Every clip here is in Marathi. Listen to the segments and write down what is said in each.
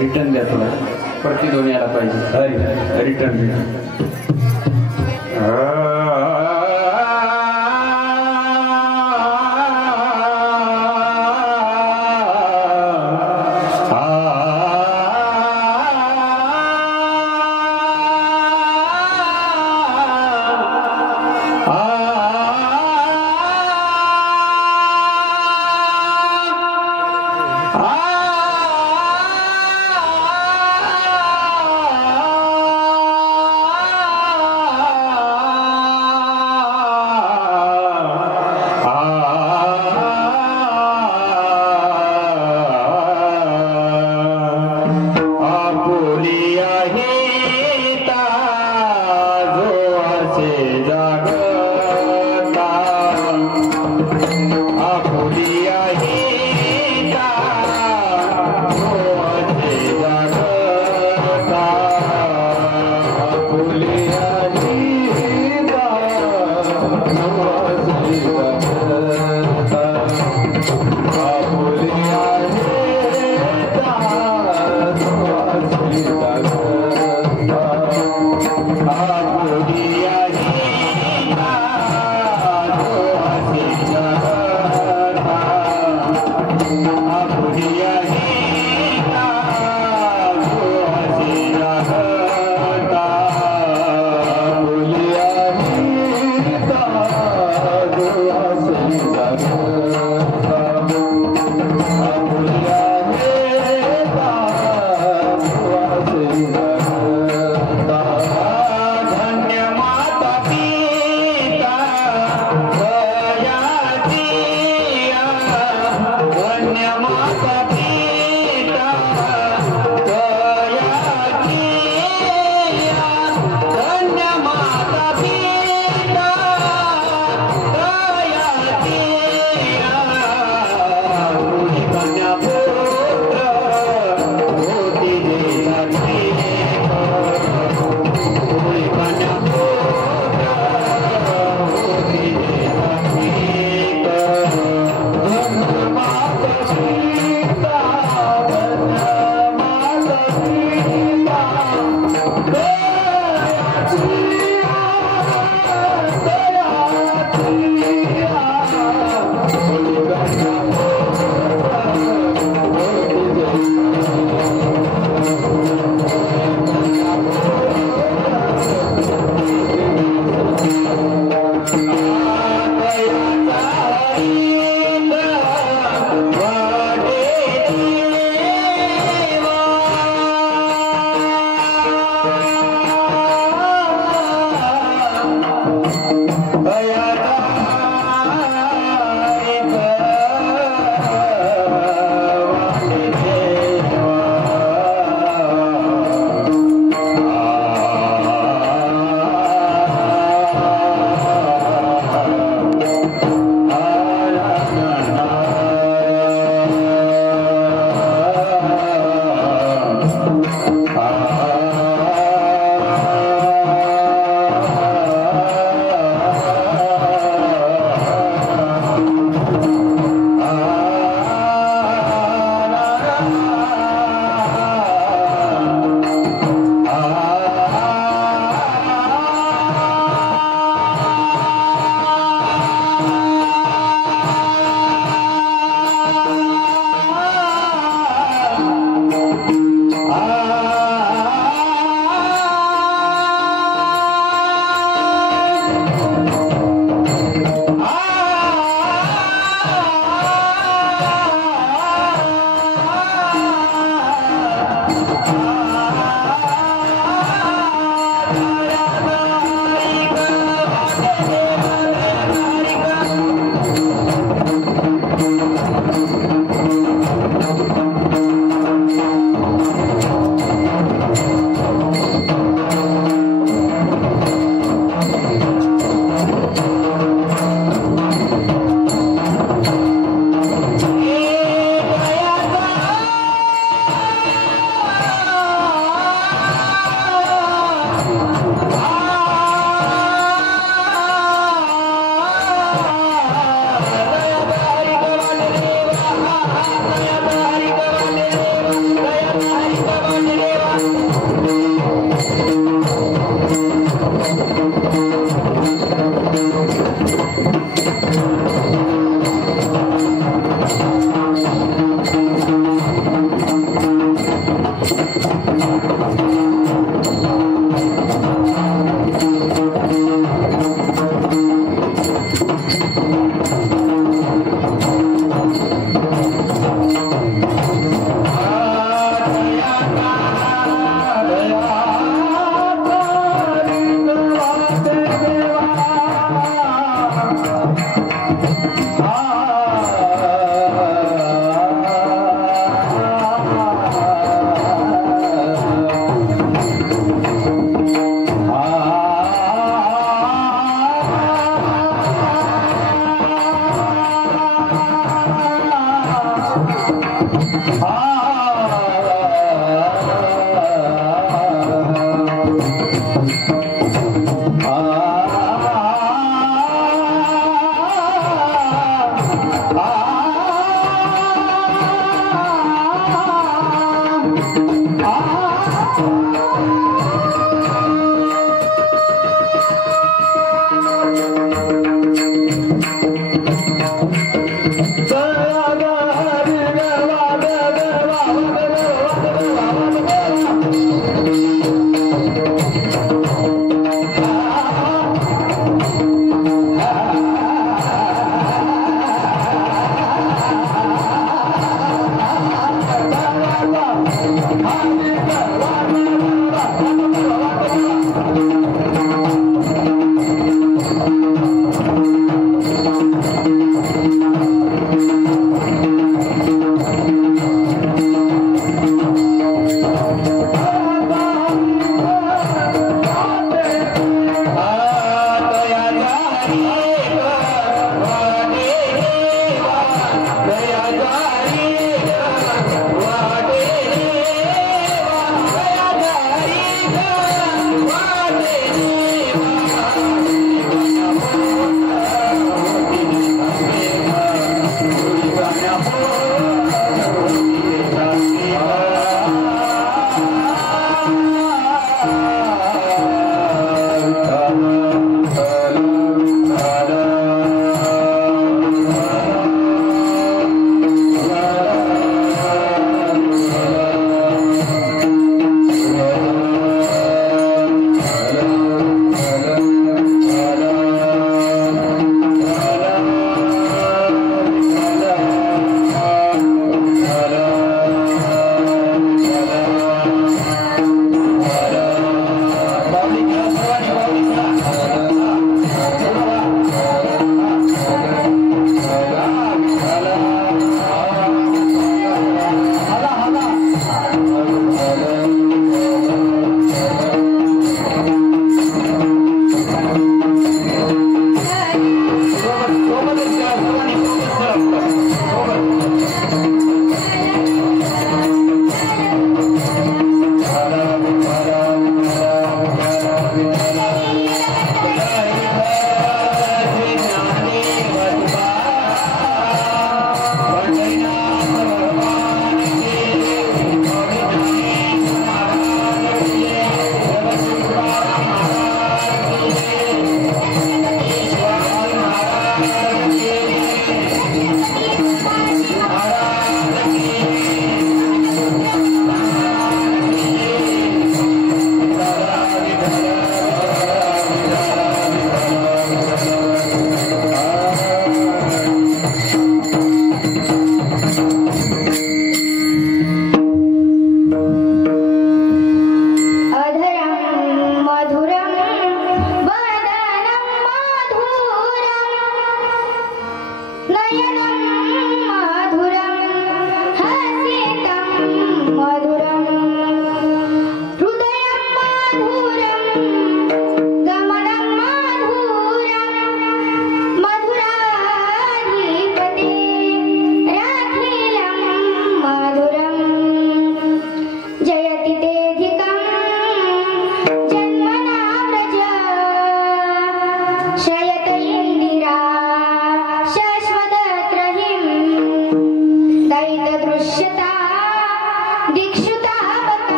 रिटर्न द्या थोडं प्रतिध्वनी आला पाहिजे रिटर्न द्या धन्य माता पिता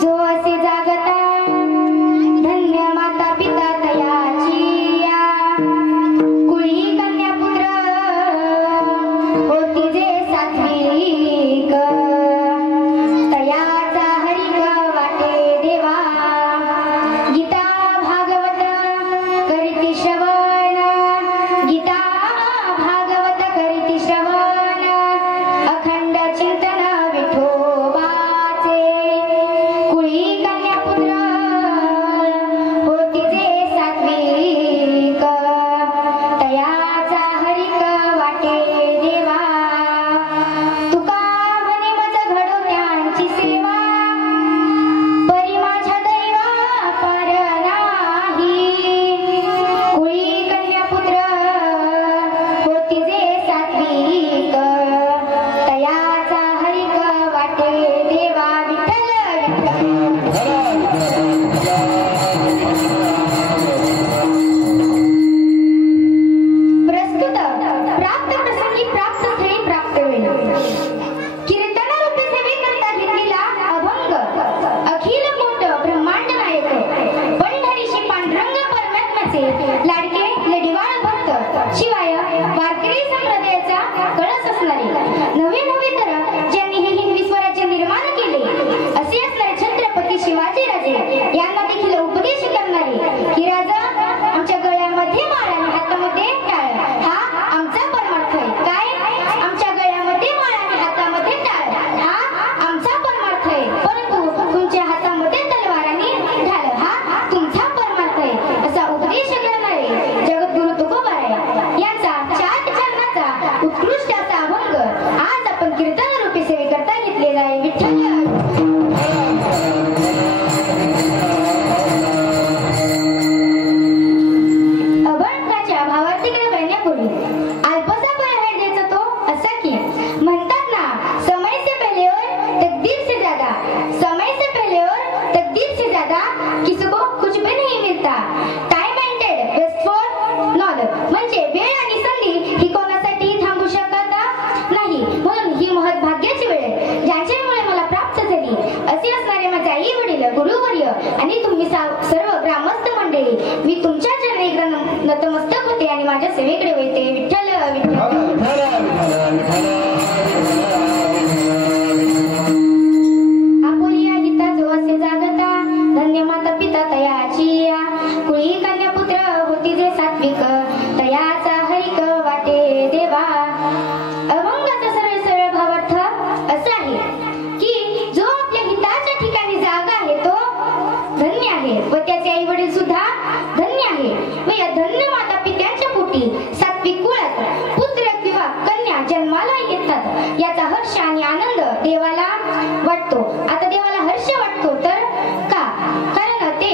जो असे जागता धन्य माता पिता विठ्ठलाचे लाडके लढीवाळ भक्त शिवाय वारकरी संप्रदायाचा कळस असणारे नवे नवे तर ज्यांनी हे हिंदवी स्वराज्य निर्माण केले असे असणारे छत्रपती शिवाजी राजे यांना देखील उपदेश करणारे की राजा आमच्या गळ्यामध्ये माळ आणि हातामध्ये टाळ हा आमचा परमार्थ आहे. काय आमच्या गळ्यामध्ये माळ आणि हातामध्ये टाळ हा आमचा परमार्थ आहे, परंतु तुमच्या हातामध्ये तलवार आणि ढाल हा तुमचा परमार्थ आहे असा उपदेश करणारे जगद्गुरु तुकोबाराय यांचा 4 चरणाचा उत्कृष्ट असा अभंग आज आपण कीर्तन रूपी सेवेकरता घेतलेला आहे. विठ्ठल आणि तुम्ही सर्व ग्रामस्थ मंडळी मी तुमच्या चरणी नतमस्तक होते आणि माझ्या सेवेकडे वळते. विठ्ठल आपुलिया हिता जो असे जागता धन्य माता पिता तयाची कुळी कन्या पुत्र होती जे सात्विक तयाचा हरिक वाटे देवा. अभंगाचा सरळ सरळ भावार्थ असा आहे की जो आपल्या हिताच्या ठिकाणी जागा आहे तो धन्य आहे व त्याचे आई वडील सुद्धा धन्य आहे व या धन्य माता पित्यांच्या पोटी सात्विक कुळात पुत्र किंवा कन्या जन्माला येतात याचा हर्ष आणि आनंद देवाला वाटतो. आता देवाला हर्ष वाटतो तर का? कारण ते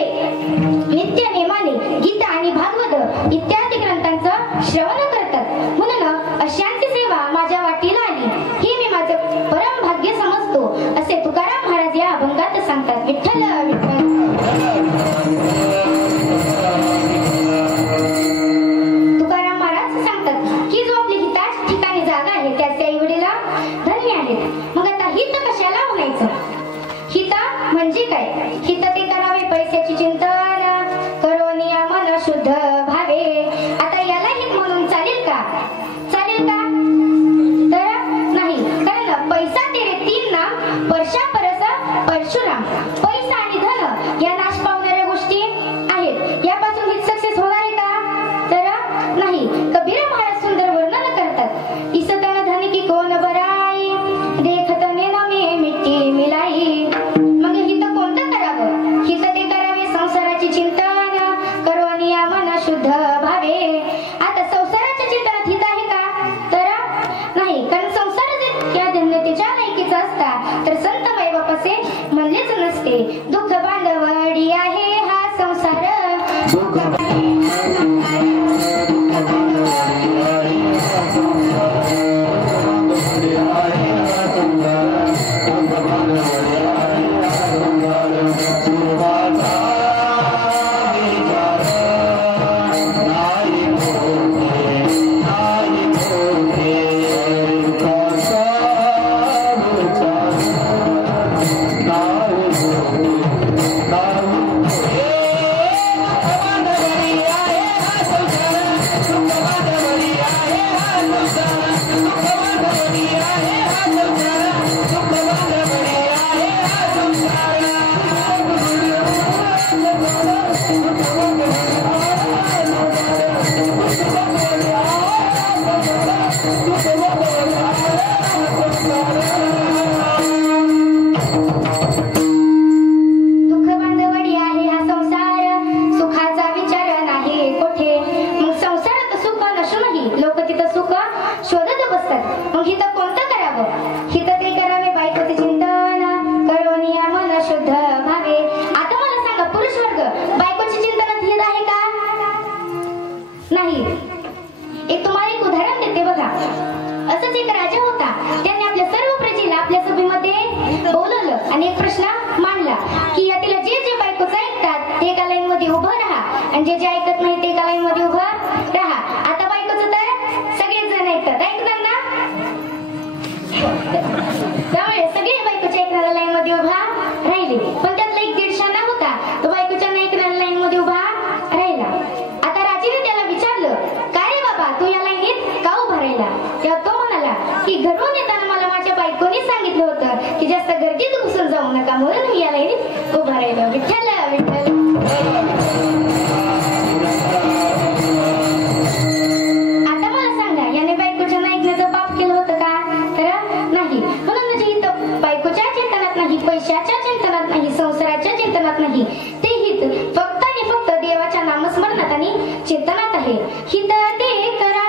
नित्य नेमाने गीता आणि भागवत इत्यादी ग्रंथांचं श्रवण करतात म्हणून अशांची सेवा माझ्या वाटीला आली हे मी माझं परम भाग्य समजतो असे तुकाराम महाराज या अभंगात सांगतात. विठ्ठल तुकाराम महाराज सांगतात की जो आपल्या हिताच्या ठिकाणी जागा आहे त्याचे आई वडील धन्य आहेत. मग आता हित कशाला म्हणायचं? हित म्हणजे काय? हित ते करावे पैशाची चिंतन करोनिया मन शुद्ध भावे. आता याला हित म्हणून चालेल का? चालेल का? तर नाही, कारण पैसा तेरे 3 नाम परशा परस परशुराम. पैसा आणि धन या नाश पावणाऱ्या गोष्टी आहेत, यापासून हित सक्सेस होणार आहे का? तर नाही. कबीर महाराज सुंदर वर्णन करतात. इसतन धन की कोण बराई देखत नेना में मिट्टी मिलाई. मग हित कोणतं करावं? हित ते करावे संसाराचे चिंतन करोनिया मन शुद्ध भावे. आता संसाराच्या चिंतनात हित आहे का? तर नाही, कारण संसार या धन्यतेच्या लायकीचा असता तर संत मायबापाचे म्हणलेच नसते. दुःख बांधवडी आहे हा संसार. जे जे ऐकत नाही ते एका लाईन मध्ये उभं राहा. आता बायकोचं तर सगळेच जण ऐकतात, ऐकतात ना? त्यामुळे सगळे बायकोच्या ऐकणाऱ्या लाईन मध्ये उभा राहिले, पण त्यातला 1-1.5 ना होता तो बायकोच्या ऐकणाऱ्या लाईन मध्ये उभा राहिला. आता कीर्तनात आहे, हित ते करा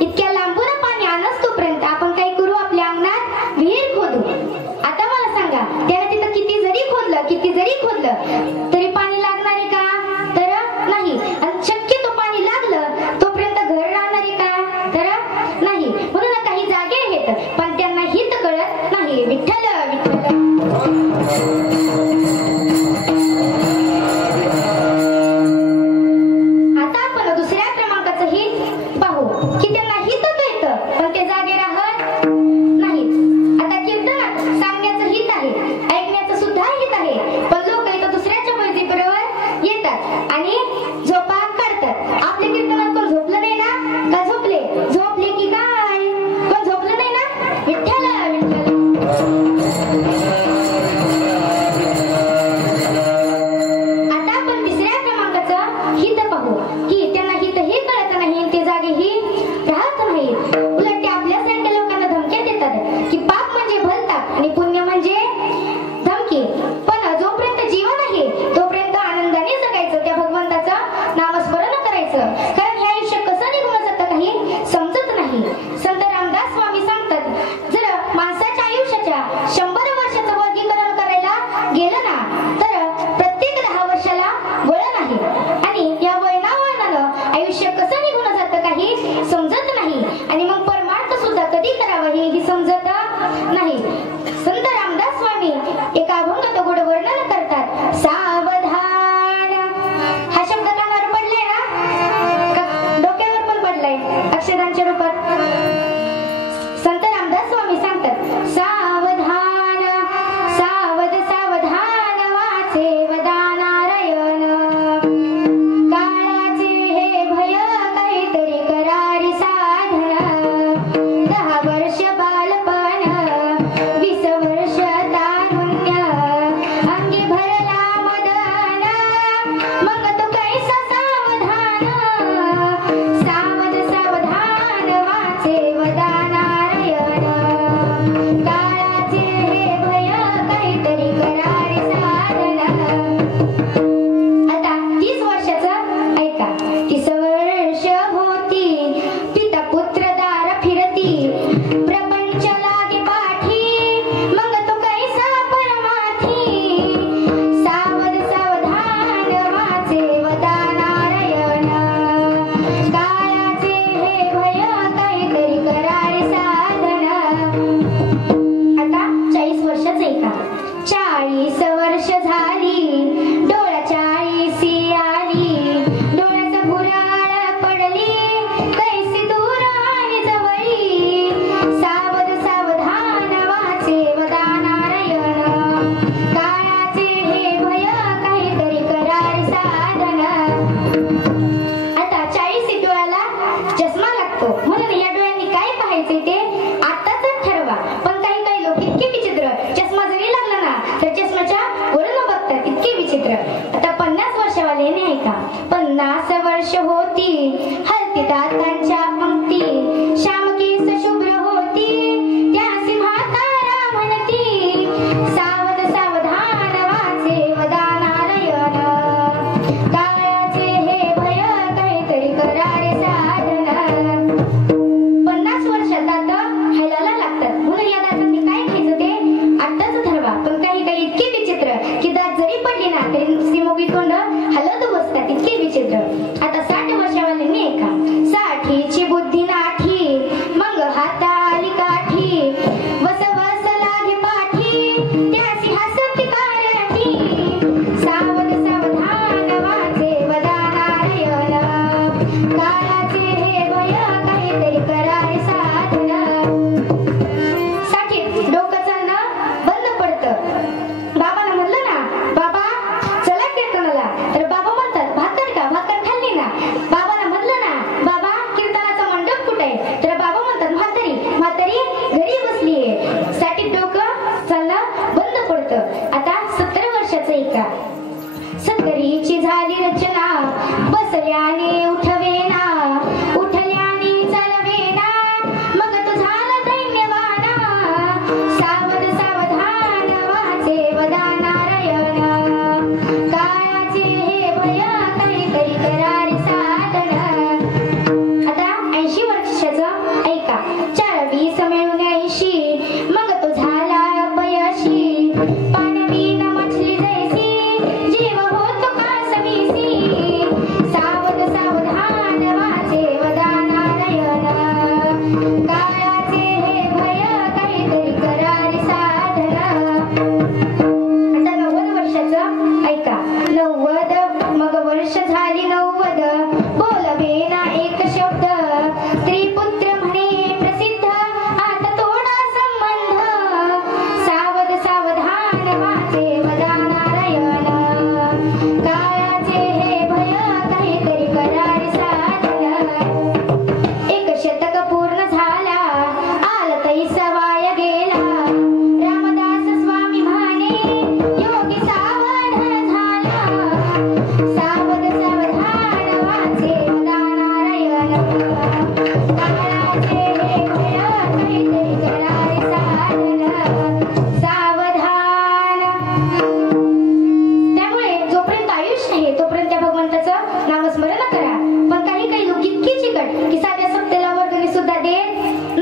इतक्या लांबून पाणी आणस तोपर्यंत आपण काही करू, आपल्या अंगणात विहीर खोदू. आता मला सांगा, त्याला तिथं किती जरी खोदलं तरी पाणी लागणार आहे का? तर नाही. आणि शक्यतो पाणी लागलं तोपर्यंत घर राहणार आहे का? तर नाही. म्हणून काही जागे आहेत पण त्यांना हित कळत नाही. विठ्ठल विठ्ठल. आता आपण दुसऱ्या क्रमांकाचं हित पाहू की त्यांना हित कळतं पण ते जागे राहत नाहीत. आता कीर्तनात सांगण्याचं हित आहे, ऐकण्याचं सुद्धा हित आहे, पण लोक इथं दुसऱ्याच्या बळीबरोबर येतात आणि झोपा काढतात. आपल्या कीर्तनात कोण झोपलं नाही ना? का झोपले? झोपले की काय? कोण झोपलं नाही ना? विठ्ठल विठ्ठल. आता आपण तिसऱ्या क्रमांकाचं हित पाहू की त्यांना हित हे कळत नाही, ते जागेही राहत नाहीत. उलट ते आपल्यासारख्या लोकांना धमक्या देतात की पाप म्हणजे भलताप आणि पुण्य म्हणजे धमकी. पण जोपर्यंत जीवन आहे तोपर्यंत आनंदाने जगायचं, त्या भगवंताचं नामस्मरण करायचं. कारण हे आयुष्य कसं निघून जातं काही समजत नाही. संत रामदास स्वामी सांगतात, जर माणसाच्या आयुष्याच्या 100 वर्षाचं वर्गीकरण करायला गेलं ना तर प्रत्येक 10 वर्षाला वळण आहे. आणि या वळणावळणानं आयुष्य कसं निघून जातं काही समजत नाही. आणि मग परमार्थ सुद्धा कधी करावं हे समजत नाही. संत रामदास स्वामी एका अभंगात गोड वर्णन करतात. सावधान हा शब्द कानावर पडलाय ना? डोक्यावर पण पडलाय अक्षरांच्या रूपात.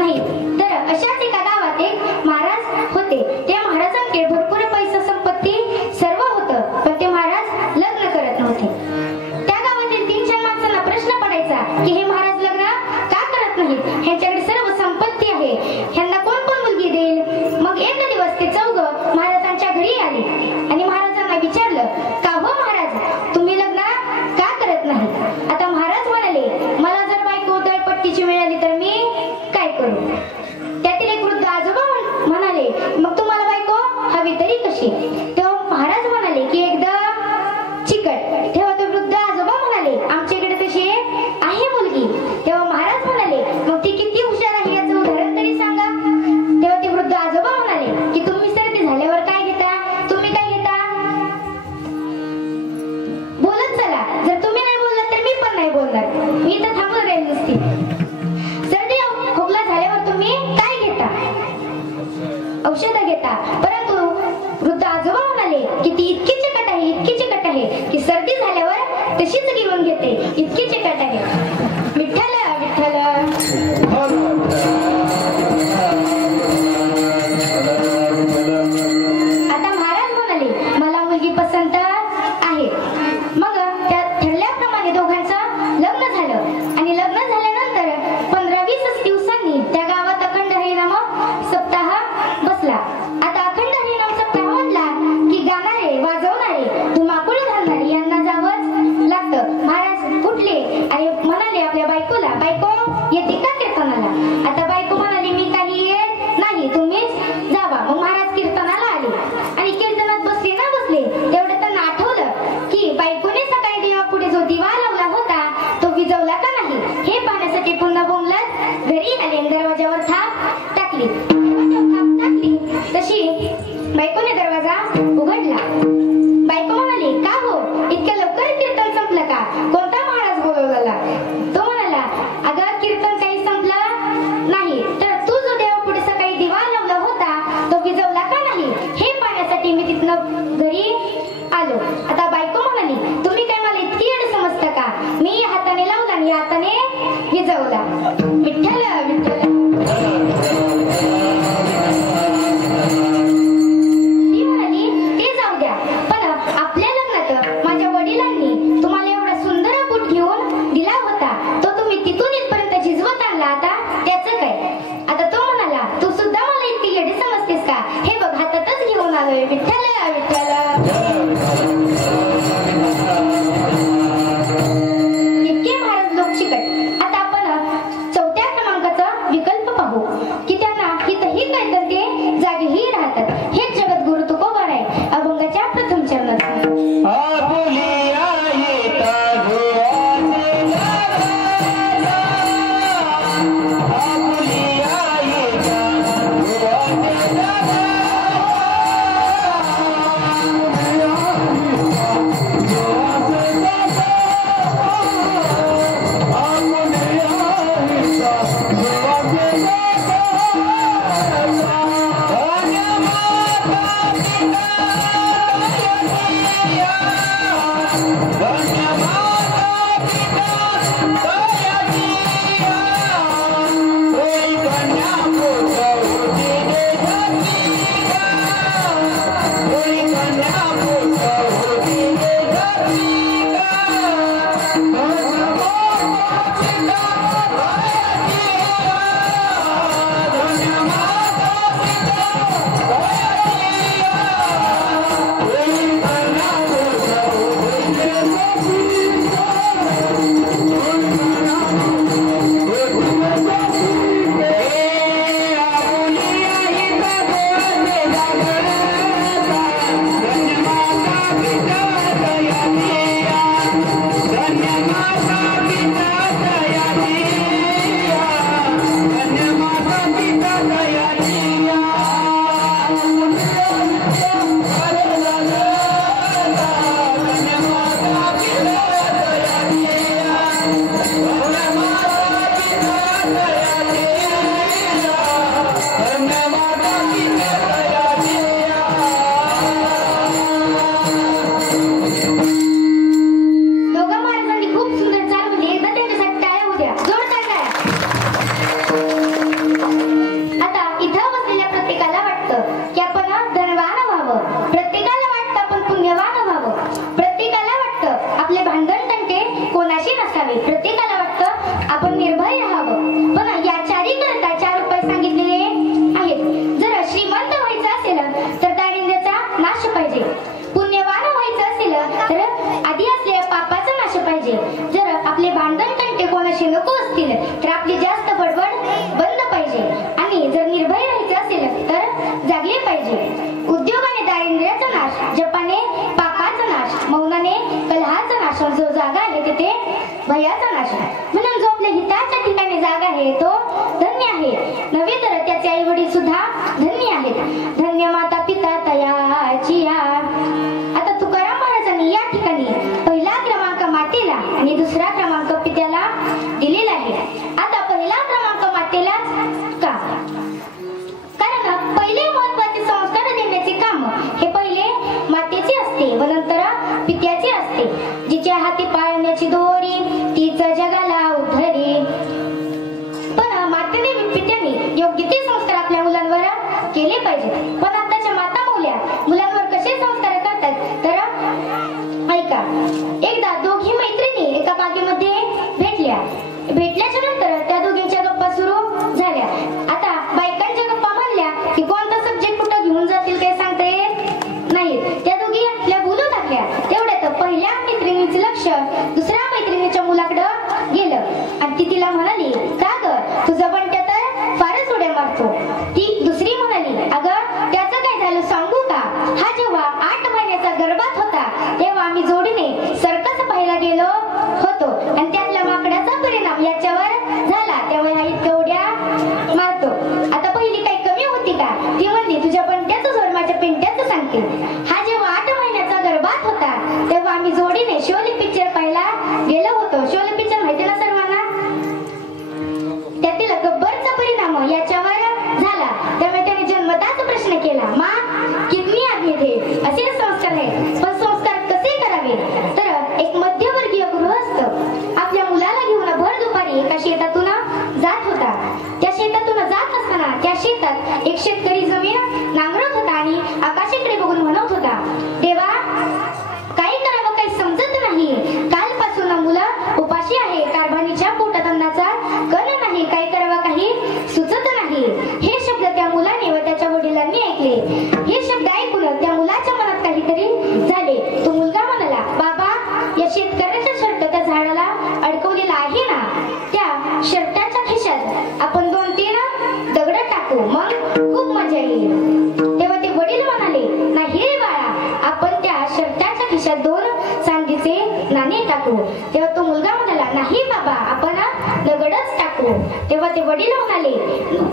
नाही. तर अशाच एका गावात एक महाराज होते. त्या महाराजांकडे भरपूर पैसा संपत्ती सर्व होतं, पण ते महाराज लग्न करत नव्हते. त्या गावातील 3-4 माणसांना प्रश्न पडायचा की हे महाराज लग्न का करत नाहीत? ह्यांच्याकडे सर्व संपत्ती आहे, ह्यांना कोण कोण मुलगी देईल? मग एक दिवस ते चौघं महाराजांच्या घरी आले आणि महाराजांना विचारलं, का हो महाराज, तुम्ही लग्न का करत नाही? आता महाराज म्हणाले, मला जर बायको दळपट्टीची मिळाली तर मी काय करू? त्यातील एक वृद्ध आजोबा म्हणाले, मग तुम्हाला बायको हवी तरी कशी? तेव्हा महाराज म्हणाले की एकदम चिकट. तेव्हा ते वृद्ध आजोबा म्हणाले, आमच्याकडे तशी आहे मुलगी. तेव्हा महाराज म्हणाले, मग ती किती हुशार आहे याचं उदाहरण तरी सांगा. तेव्हा ते वृद्ध आजोबा म्हणाले की तुम्ही सर्दी झाल्यावर काय घेता? तुम्ही काय घेता? बोलत चला. जर तुम्ही नाही बोललात तर मी पण नाही बोलणार. मी इथं थांबून राहील नुसती. सर्दी खोकला झाल्यावर तुम्ही काय घेता? औषधं घेता. परंतु वृद्ध आजोबा म्हणाले की ती इतकी चिकट आहे, इतकी चिकट आहे की सर्दी झाल्यावर तशीच घेऊन घेते, इतकी चिकट आहे. विठ्ठल विठ्ठल. आता महाराज म्हणाले, मला मुलगी पसंत आहे. मग त्या ठरल्याप्रमाणे दोघांचं लग्न झालं आणि लग्न झाल्यानंतर 15-20 दिवसांनी त्या गावात अखंड हरिनाम सप्ताह बसला. आता अखंड हरिनाम सप्ताह म्हटला की गाणारे, वाजवणारे, धुमाकूळ घालणारे यांना जावंच लागतं. महाराज उठले आणि म्हणाले आपल्या बायकोला, बायको येते का कीर्तनाला? आता बायको म्हणाली, मी काही येत नाही, तुम्हीच जावा. मग महाराज कीर्तनाला आले आणि कीर्तनात बसले ना बसले तेवढं त्यांना आठवलं की बायकोने सकाळी देवापुढे जो दिवा लावला होता तो विजवला का नाही हे पाहण्यासाठी पुन्हा बोंबलत घरी आले आणि दरवाजावर थाप टाकली. थाप टाकली तशी बायकोने दरवाजा उघडला. बायको म्हणाली, का हो, इतक्या लवकर कीर्तन संपलं का? कोणता महाराज बोलवला? तो म्हणाला, अगं कीर्तन काही संपलं नाही, तर तू जो देवापुढे सकाळी दिवा लावला होता तो विजवला का नाही हे पाहण्यासाठी मी तिथनं घरी आलो. आता बायको म्हणाली, तुम्ही काय मला इतकी येड समजता का? मी या हाताने लावला आणि या हाताने विजवला. विठ्ठल विठ्ठल. योग्य ते संस्कार आपल्या मुलांवर केले पाहिजेत. पण आताच्या माता मौल्या मुलांवर कसे संस्कार करतात तर ऐका. एकदा दोघी मैत्रिणी एका बागेमध्ये भेटल्याच्या नंतर त्या दोघींच्या गप्पा सुरू झाल्या. आता बायकांच्या गप्पा म्हणल्या की कोणता सब्जेक्ट कुठं घेऊन जातील काही सांगता येत नाही. त्या दोघी आपल्या बोलू लागल्या. तेवढ्यात पहिल्या मैत्रिणीचं लक्ष दुसऱ्या मैत्रिणीच्या मुलाकडं गेलं आणि ती तिला म्हणाली, का ग तुझा बंट्या तर फारच उड्या मारतो. ती दुसरी म्हणाली, अगं त्याचं काय झालं सांगू का? हा जेव्हा 8 महिन्याचा गर्भात होता तेव्हा आम्ही जोडीने सर्कस पाहायला गेलो होतो आणि त्यातल्या माकडाचा परिणाम याच्यावर झाला, त्यामुळे हा इतक्या उड्या मारतो. आता पहिली काही कमी होती का? ती म्हणली, तुझ्या बंट्याचं जोड माझ्या पिंट्याचं सांगते. हा जेव्हा 8 महिन्याचा गर्भात होता तेव्हा आम्ही जोडीने शोले पिक्चर पाहायला गेलो होतो. शोले पिक्चर माहिती ना सर्वांना? त्यातील गब्बरचा परिणाम याच्यावर झाला, त्यामुळे त्याने जन्मताच प्रश्न केला, मा कितनी आदमी थे? असे संस्कार आहेत. पण संस्कार कसे करावे तर एक मध्यवर्गीय गृहस्थ आपल्या मुलाला घेऊन भर दुपारी एका शेतातून जात होता. त्या शेतातून जात असताना त्या शेतात एक शेतकरी जमीन नांगरत होता आणि आकाशाकडे बघून म्हणत होता, देवा काय करावं काही समजत नाही. कालपासून मुलं उपाशी आहे, कारभानीच्या पोटात अन्नाचा कण नाही, काय करावं काही सुचत नाही. हे शब्द त्या मुलाने व त्याच्या वडिलांनी ऐकले. हे शब्द ऐकून त्या मुलाच्या मनात काहीतरी झाले. तो मुलगा म्हणाला, बाबा या शेतकऱ्याचा शर्ट त्या झाडाला अडकवलेला आहे ना, त्या शर्टाच्या खिशात आपण 2-3 दगड टाकू, मग खूप मजा येईल. तेव्हा ते वडील म्हणाले, नाही रे बाळा, आपण त्या शर्टाच्या खिशात 2 चांदीचे नाणे टाकू. तेव्हा तो मुलगा म्हणाला, नाही बाबा, आपण दगडच टाकू. तेव्हा ते वडील म्हणाले,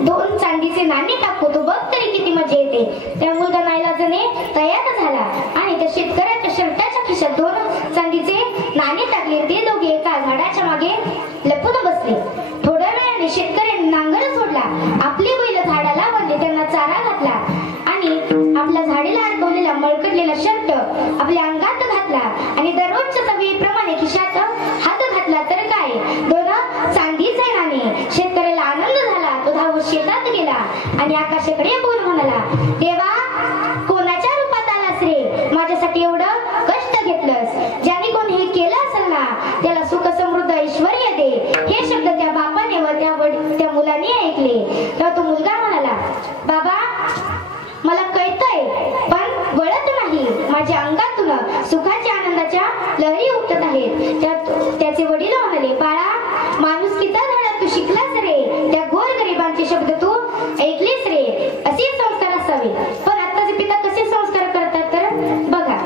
2 चांदीचे नाणे टाकू, तू बघ तरी किती मजा येते. त्या मुलगा नाईलाजाने तयार झाला आणि त्या शेतकऱ्याच्या शर्टाच्या खिशात 2 चांदीचे नाणे टाकले. ते दोघे एका झाडाच्या मागे लपून बसले. थोड्या वेळाने शेतकऱ्याने नांगर सोडला, आपली बैल झाडाला बांधले, त्यांना चारा घातला आणि आपल्या झाडीला अडकवलेला मळकडलेला शर्ट आपल्या अंगात घातला आणि दररोजच्या सवयीप्रमाणे खिशात हात घातला. तर काय 2 चांदीचे नाणे. शेतकऱ्याला आनंद झाला. तो धावत शेतात गेला आणि आकाशाकडे बोल म्हणाला, देवा कोणाच्या रूपात आलास रे? माझ्यासाठी एवढं कष्ट घेतलंस. ज्याने कोण हे केलं असेल ना त्याला सुख समृद्ध ऐश्वर्य दे. हे शब्द त्या बापाने व त्या मुलाने ऐकले. तेव्हा तो मुलगा म्हणाला, बाबा मला कळतंय पण वळत नाही. माझ्या अंगातून सुखाच्या आनंदाच्या लहरी उठत आहेत. त्याचे वडील म्हणाले, बाळा माणुसकीचा धडा तू शिकलास रे, त्या गोरगरिबांचे शब्द तू ऐकलेस रे. असे संस्कार असावे. पण आताचे पिता कसे संस्कार करतात तर बघा.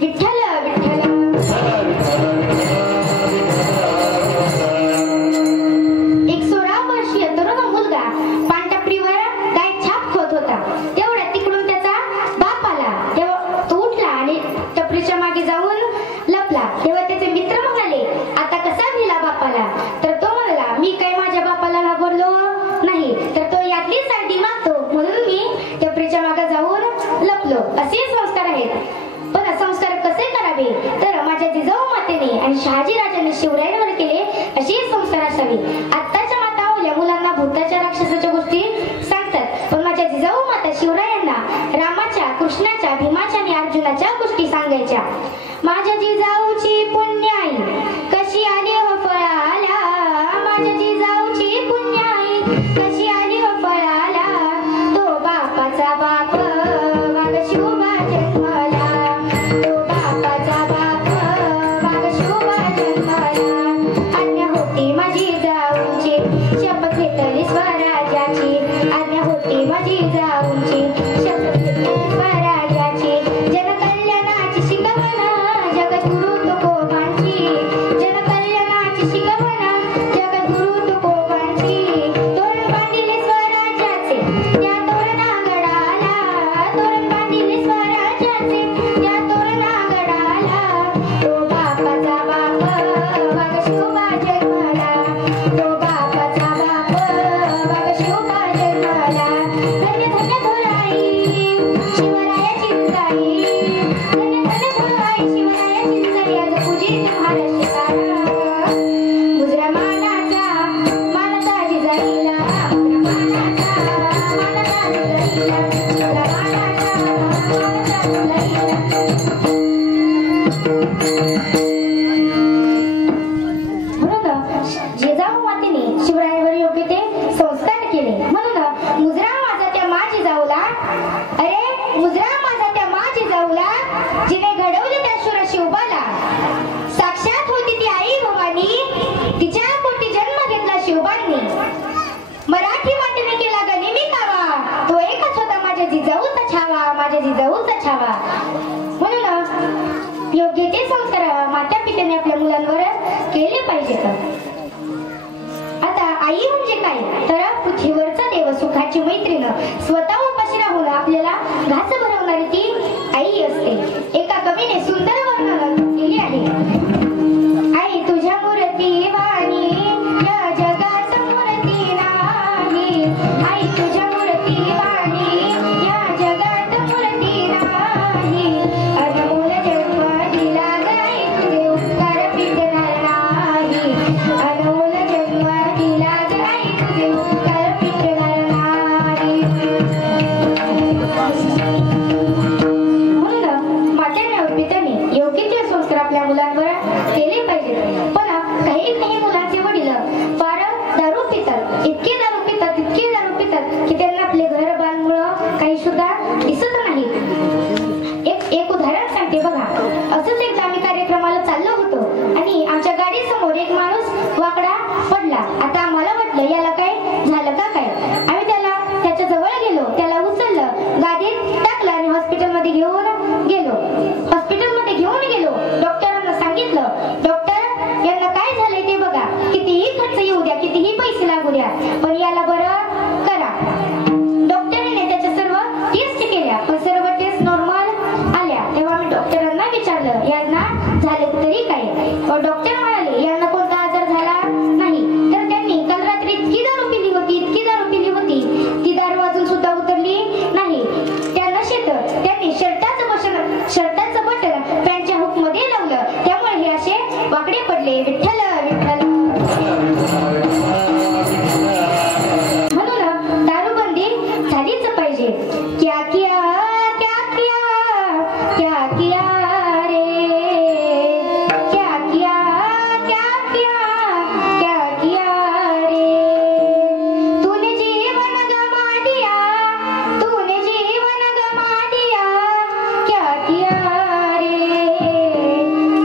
विठ्ठल विठ्ठल एक 16 वर्षीय तरुण मुलगा पानटपरीवर गाय छाप खोत होता. तेवढ्या तिकडून त्याचा बाप आला. तेव्हा तो उठला आणि टपरीच्या मागे जाऊन लपला. तेव्हा त्याचे मित्र म्हणाले, आता कसा भिला बापाला? तर तो म्हणाला, मी काय माझ्या बापाला घाबरलो नाही, तर तो यातली साडी मागतो म्हणून मी टपरीच्या मागे जाऊन लपलो. असे संस्कार आहेत. पण संस्कार कसे करावे तर माझ्या जिजाऊ मातेने आणि शहाजी राजाने शिवरायांवर केले असे संस्कार असावे. आत्ताच्या माता मुलांना भूताच्या राक्षसाच्या गोष्टी सांगतात, पण माझ्या जिजाऊ माता शिवरायांना रामाच्या, कृष्णाच्या, भीमाच्या आणि अर्जुनाच्या गोष्टी सांगायच्या. माझ्या जिजाऊची पुण्याई कशी आली हो फळाला, माझ्या जिजाऊची पुण्याई कशी आली हो फळाला, तो बापाचा बाप वाघ शिवबा जन्मला, तो बापाचा बाप वाघ शिवबा जन्मला. अन्य होती माझी जाऊची शपथ घेतली स्वराज सुखाची मैत्रीण स्वतः उपाशी राहून आपल्याला घास भरवणारी ती आई असते. एका कवीने सुंदर वर्णन केले आहे. आई तुझ्या मूर्ती वाणी या जगात मूर्ती नाही. आई तुझ्या मूर्ती वाणी या जगात मूर्ती नाही. अनमोल जन्म दिला गाई तुझे उपकार फिटणार नाही. अनमोल जन्म दिला गाई तुझे उपकार फिटणार नाही. म्हणून मातेने पित्याने योग्य ते संस्कार आपल्या मुलांवर केले पाहिजे. पण काही मुलांचे वडील फार दारू पितात, इतके दारू पितात की त्यांना आपले घर बांधमुळं काही सुद्धा दिसत नाही. एक उदाहरण सांगते बघा. असंच एकदा आम्ही कार्यक्रमाला चाललो होतो आणि आमच्या गाडीसमोर एक माणूस वाकडा पडला. आता आम्हाला वाटलं याला काय झालं का काय. आम्ही त्याच्या जवळ गेलो, त्याला उचललं, गाडीत टाकलं आणि हॉस्पिटलमध्ये घेऊन गेलो. डॉक्टरांना सांगितलं, डॉक्टर यांना काय झालंय ते बघा, कितीही खर्च येऊ द्या, कितीही पैसे लागू द्या, पण याला बरं करा. डॉक्टरांनी त्याच्या सर्व टेस्ट केल्या, पण सर्व टेस्ट नॉर्मल आल्या. तेव्हा मी डॉक्टरांना विचारलं यांना झालं तरी काय. डॉक्टर म्हणाले यांना कोणता आजार झाला नाही. तर त्यांनी काल रात्री इतकी दारू पिली होती, ती दारू अजून सुद्धा उतरली नाही. त्या नशेत त्यांनी शर्टाचं बटन पॅन्टच्या हुक मध्ये लावलं, त्यामुळे हे असे वाकडे पडले. विठ्ठल विठ्ठल. म्हणून दारूबंदी झालीच पाहिजे. क्या किया रे, क्या किया रे. तूने जीवन गमा दिया, क्या किया रे.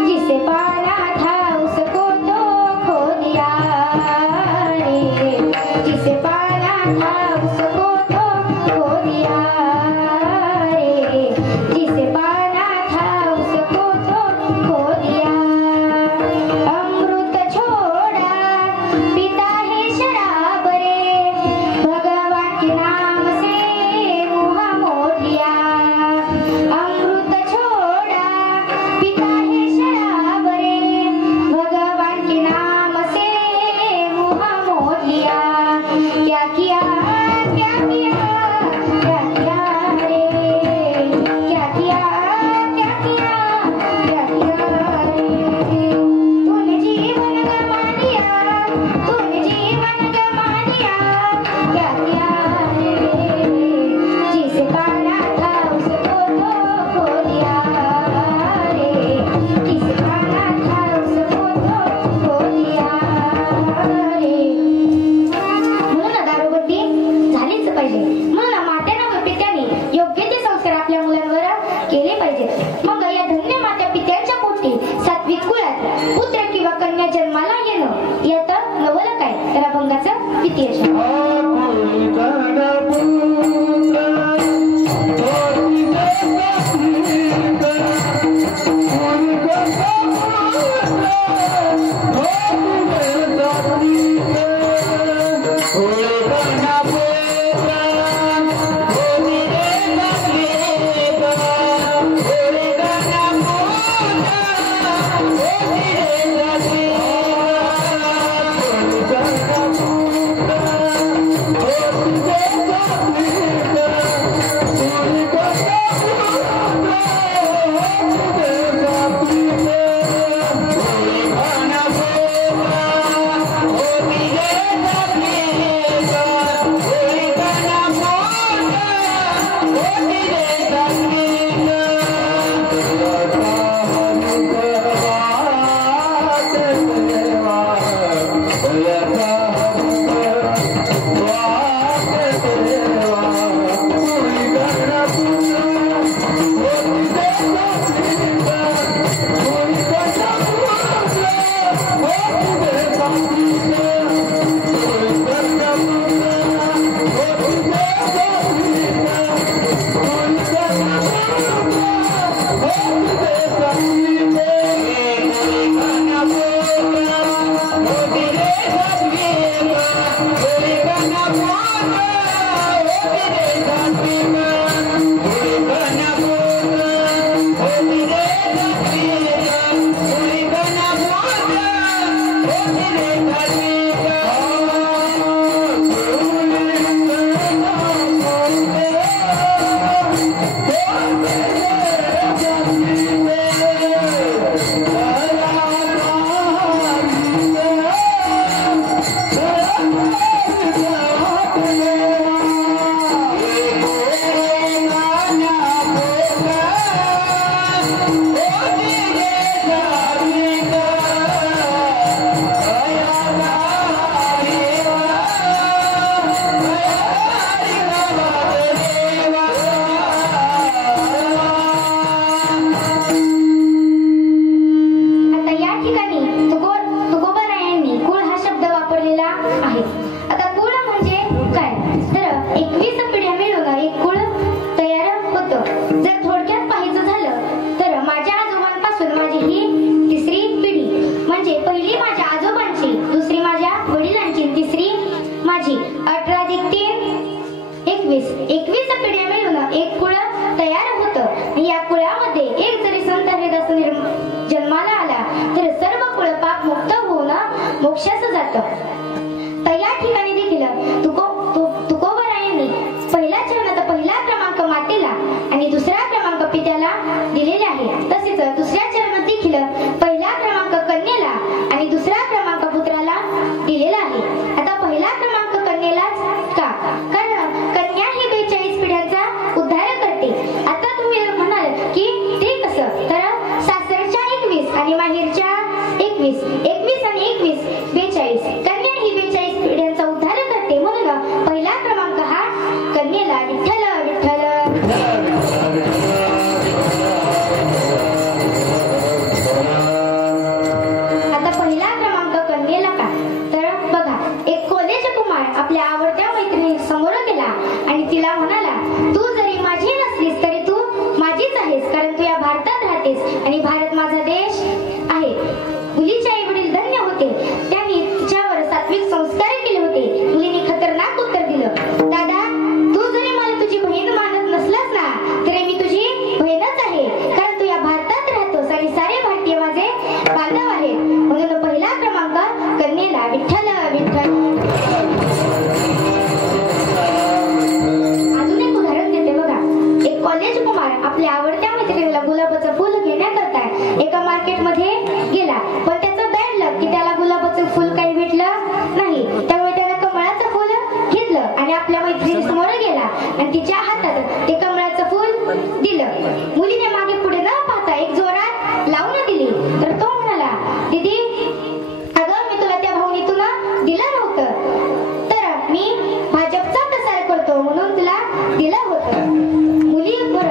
जिसे पाना था उसको तो खो दिया रे. जिसे पाना था उसको तो खो दिया रे. जिसे पाना था उसको तो खो दिया. अमृत छोड़ा पीता है शराब रे. भगवान के नाम से मुँह मोड़ लिया. अमृत छोड़ा पीता है शराब रे. भगवान के नाम से मुँह मोड़ लिया. क्या किया रे. क्या किया रे. तूने जीवन गमा दिया. क्या किया रे. जिसे पाना था उसको तो खो दिया रे. जिसे पाना था उसको तो खो दिया रे. म्हणून दारूबंदी झालीच पाहिजे. म्हणून मात्यानं व पित्याने योग्य ते संस्कार आपल्या मुलांवर केले पाहिजेत. मग या धन्य मात्या पित्यांच्या पोटी सात्विक कुळात पुत्र किंवा कन्या जन्माला येणं यात नवल काय. तर अभंगाचं द्वितीय Oh तिला म्हणाला, तू जरी माझी नसलीस तरी तू माझीच आहेस, कारण तू या भारतात राहतेस आणि भारत माझा देश आहे. मुलीचे आई वडील धन्य होते. त्यांनी तिच्यावर सात्विक संस्कार केले होते. मुलीने खतरनाक उत्तर दिलं, दादा तू जरी मला तुझी बहीण मानत नसलास ना तरी मी तुझी बहीणच आहे, कारण तू या भारतात राहतोस आणि सारे भारतीय माझे बांधव आहेत. म्हणून पहिला क्रमांक कन्येला. विठ्ठल विठ्ठल. अजून एक उदाहरण देते बघा. एक कॉलेज कुमार आपल्या आवडत्या मैत्रिणीला गुलाबाचं फुल घेण्याकरता एका मार्केटमध्ये गेला, पण त्याचं बॅड लक की त्याला गुलाबाचं फुल काही भेटलं नाही. त्यामुळे त्याने कमळाचं फुल घेतलं आणि आपल्या मैत्रिणी समोर गेला आणि तिच्या हातात ते कमळाचं फुल दिलं. मुलीने मागे पुढे न पाहता एक जोरात लावून दिली. तर तो म्हणाला, दीदी अगं मी तुला त्या भावनीतून दिलं नव्हतं, तर मी भाजपचा प्रसार करतो म्हणून तुला दिलं होतं. मुलीवर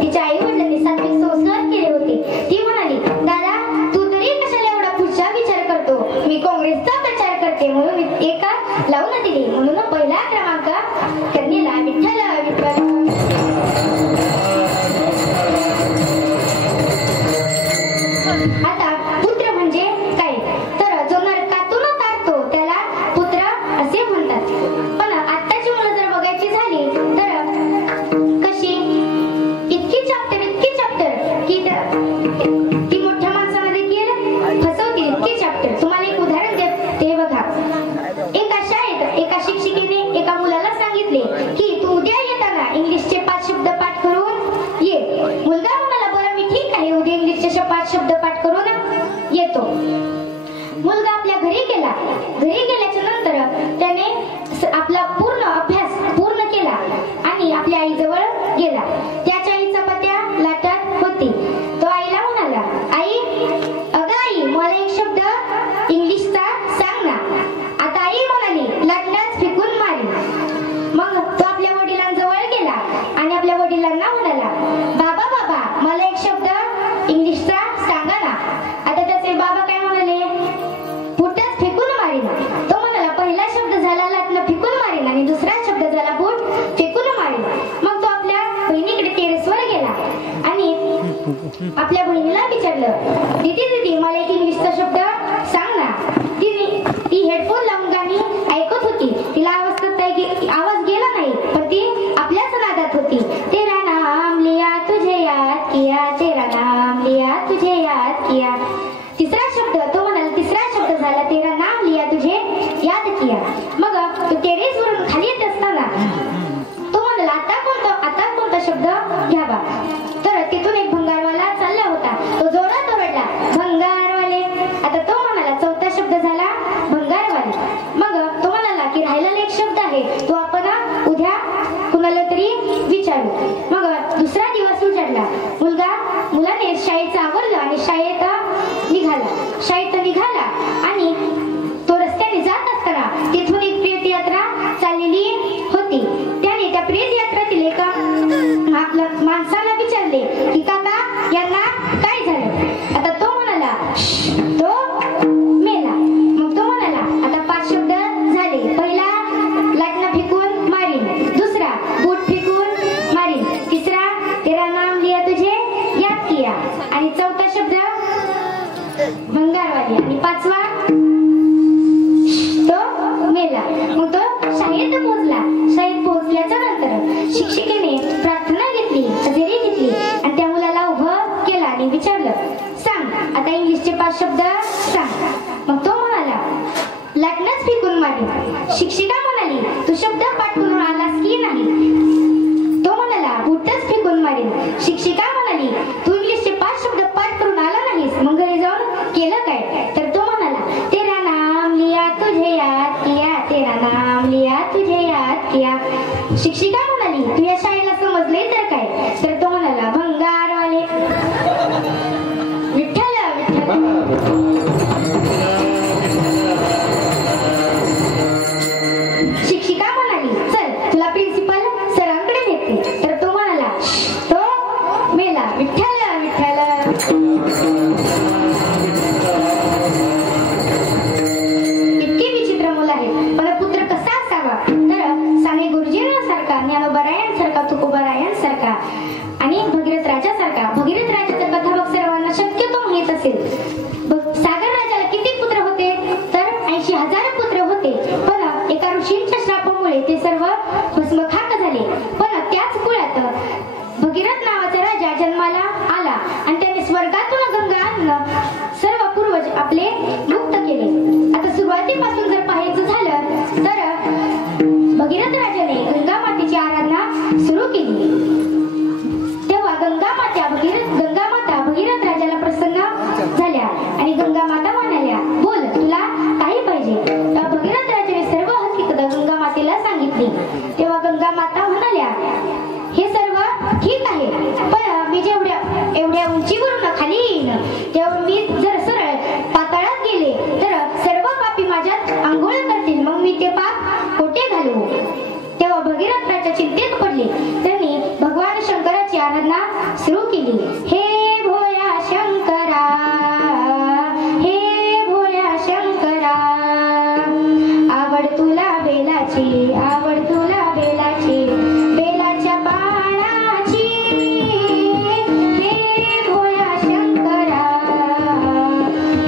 तिच्या आई वडिलांनी सात्विक संस्कार केले होते. ती म्हणाली, दादा तू तरी कशाला एवढा पुढचा विचार करतो, मी काँग्रेसचा प्रचार करते म्हणून मी एका लावून दिली. म्हणून पहिला क्रमांक कन्येला. विठ्ठल विठ्ठल. आता पुत्र म्हणजे काय, तर जो नरकातून तारतो त्याला पुत्र असे म्हणतात. पण आत्ताची मुलं जर बघायची झाली तर कशी इतकी चॅप्टर की ती मोठ्या माणसाला देखील फसवतील. इतकी चॅप्टर. तुम्हाला एक उदाहरण देते बघा. एका शाळेत एका शिक्षिकेने एका मुलाला सांगितले की तू उद्या येताना इंग्लिशचे 5 शब्द पाठ करून ये. मुलगा म्हणाला, बरं मी ठीक आहे, उद्या इंग्लिशचे 5 शब्द पाठ करून येतो. मुलगा आपल्या घरी गेला. घरी गेल्याच्या नंतर त्याने आपला पूर्ण अभ्यास पूर्ण केला आणि आपल्या आईजवळ गेला. त्याच्या आई चपात्या लाटत होती. तो आईला म्हणाला, आई अगं आई मला एक शब्द इंग्लिशचा सांग ना. आता आई म्हणाली, लाटण्यास फेकून मारी. मग तो आपल्या वडिलांजवळ गेला आणि आपल्या वडिलांना म्हणाला, बाबा मला एक शब्द इंग्लिशचा सांगा ना. आता त्याचे बाबा काय म्हणाले, बुटच फेकून मारीन. तो म्हणाला, पहिला शब्द झाला लाटणं फेकून मारीन आणि दुसरा शब्द झाला बुट फेकून मारीन. मग तो आपल्या बहिणीकडे टेरेसवर गेला आणि आपल्या बहिणीला विचारलं, दीदी मला एक इंग्लिशचा शब्द सांग ना. ती हेडफोन लावून गाणी ऐकत होती. तिला आवाज गेला नाही, पण ती आपल्याच नादात होती. तेरा नाम लिया तुझे याद किया, तेरा नाम लिया तुझे याद किया. तिसरा शब्द तो म्हणाला, तिसरा शब्द झाला तेरा नाम लिया तुझे याद किया. मग तो टेरेस वरून खाली येत असताना तो म्हणाला, आता कोणता शब्द घ्यावा. तर तिथून एक भंगारवाला चालला होता. तो जोरात ओरडला, भंगारवाले. आता तो म्हणाला, चौथा शब्द झाला भंगारवाले. मग तो म्हणाला की राहिलेला एक शब्द आहे, तो आपण उद्या कुणाला तरी विचारू. मग दुसरा दिवस उजाडला. मुलाने शाळेचं आवरलं आणि शाळेत निघाला आणि तो रस्त्याने जात असताना तिथून एक प्रेत यात्रा चाललेली होती. त्याने त्या प्रेत यात्रातील एका माणसाला विचारले की काका यांना काय झालं. आता तो म्हणाला, तो मेला. मग तो म्हणाला, आता 5 शब्द झाले. पहिला लाटणं फेकून मारीन, दुसरा बूट फेकून मारीन, तिसरा तेरा नाम लिया तुझे याद किया आणि चौथा शब्द भंगारवाली आणि 5वा तो मेला. मग तो शाळेत पोहोचला. शाळेत पोहोचल्याच्या नंतर शिक्षिकेने प्रार्थना घेतली, हजेरी घेतली आणि त्या मुलाला उभं केलं आणि विचारलं, सांग आता इंग्लिशचे 5 शब्द सांग. मग तो म्हणाला, लाटणंच फेकून मारी. शिक्षिका म्हणाली, तू शब्द पाठ करून आलास की नाही. तो म्हणाला, बुटच फेकून मारीन. शिक्षिका म्हणाली, तू इंग्लिशचे 5 शब्द पाठ करून आला नाहीस, मग घरी जाऊन केलं काय. तर तो म्हणाला, तेरा नाम लिया तुझे याद किया, तेरा नाम लिया तुझे याद किया. शिक्षिका म्हणाली, तू या शाळेला समजले तर काय. तर तो म्हणाला, भंगारवाले. विठ्ठल विठ्ठल. शिक्षिका म्हणाली, चल तुला प्रिन्सिपल सरांकडे नेते. तर तो म्हणाला, तो मेला. विठ्ठल विठ्ठल. इतके विचित्र मुलं आहेत. पण पुत्र कसा असावा, तर साने गुरुजींसारखा ज्ञानोबरायांसारखा तुकोबरायांसारखा आणि भगीरथ राजासारखा. भगीरथ राजाचा कथा मग सर्वांना शक्यतो माहित असेल. सागर राजाला किती पुत्र होते तर 80,000 पुत्र होते. पण एका ऋषींच्या श्रापामुळे ते सर्व भस्मखाक झाले. पण त्याच कुळात भगीरथ नावाचा राजा जन्माला आला आणि त्याने स्वर्गातून गंगा आणून सर्व पूर्वज आपले मुक्त केले. आता सुरुवातीपासून जर पाहायचं झालं तर भगीरथ राजाने गंगा मातेची आराधना सुरू केली. तेव्हा गंगा माता भगीरथ राजाला प्रसन्न झाल्या आणि गंगा माता म्हणाल्या, बोल तुला काही पाहिजे. भगीरथ राजाने सर्व हकीकत गंगा मातेला सांगितली. तेव्हा गंगा माता म्हणाल्या, हे सर्व ठीक आहे, पण मी एवढ्या उंचीवरून खाली येईन तेव्हा मी जर सरळ पाताळात गेले तर सर्व पापी माझ्यात आंघोळ करतील, मग मी ते पाप कोठे घालू. तेव्हा भगीरथ राजा चिंतेत पडले. त्यांनी भगवान शंकराची आराधना सुरू केली. हे भोळ्या शंकरा, हे भोळ्या शंकरा, आवड तुला बेलाची, आवड तुला बेलाची, बेलाच्या पानाची. हे भोळ्या शंकरा,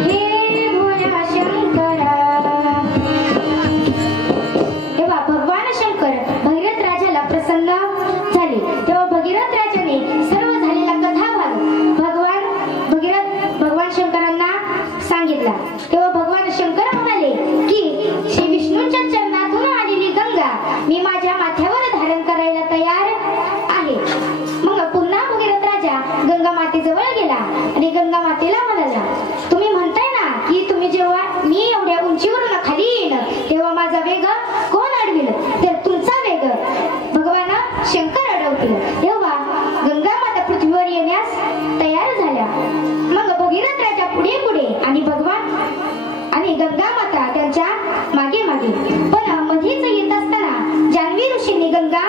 हे भोळ्या शंकरा. तेव्हा भगवान शंकर भगीरथ राजाला प्रसन्न झाले. तेव्हा भगीरथ राजाने सर्व झालेला कथाभाग भगवान शंकरांना सांगितला. तेव्हा भगवान शंकर म्हणाले की श्री विष्णूंच्या चरणातून आलेली गंगा मी माझ्या माथ्यावर धारण करायला तयार आहे. मग पुन्हा भगीरथ राजा गंगा मातेजवळ गेला आणि गंगा मातेला म्हणाला, तुम्ही म्हणताय ना की तुम्ही जेव्हा मी एवढ्या उंचीवरून खाली येईन तेव्हा माझा वेग कोण अडविल, तर तुमचा वेग भगवान शंकर अडवतील. तेव्हा गंगा माता पृथ्वीवर येण्यास तयार झाल्या. मग भगीरथ राजा पुढे पुढे आणि भगवान आणि गंगा माता त्यांच्या मागे मागे. पण मध्येच येत असताना जान्हवी ऋषींनी गंगा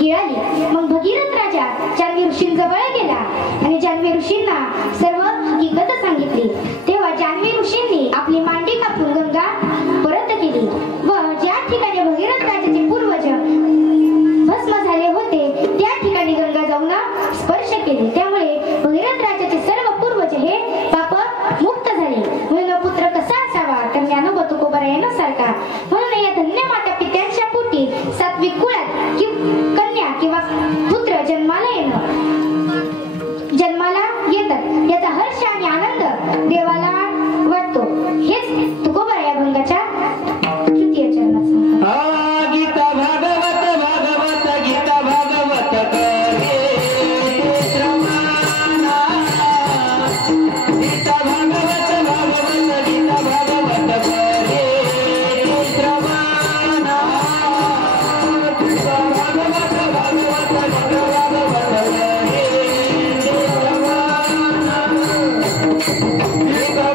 गिळाली. मग भगीरथ राजा जान्हवी ऋषींजवळ गेला आणि जान्हवी ऋषींना सर्व हकीकत सांगितली. तेव्हा जान्हवी ऋषींनी आपली मांडी कापून गंगा परत केली व ज्या ठिकाणी भगीरथ राजाचे पूर्वज भस्म झाले होते त्या ठिकाणी गंगा जाऊन स्पर्श केले. त्यामुळे भगीरथ राजाचे सर्व पूर्वज हे पाप मुक्त झाले. म्हणून पुत्र कसा असावा तर ज्ञानोबा तुकोबरायांसारखा. म्हणून या धन्य माता पित्यांच्या पोटी सात्विक कुळात कन्या किंवा पुत्र जन्माला येतात. याचा हर्ष आणि आनंद देवाला वाटतो. हेच तुकोबरा या भंगाच्या तृतीय चरणात सांगतात. गीता भागवत भागवत गीता भागवत करे श्रवणा. गीता भागवत भागवत गीता भागवत करे श्रवणा. गीता भागवत भागवत गीता भागवत करे श्रवणा. गीता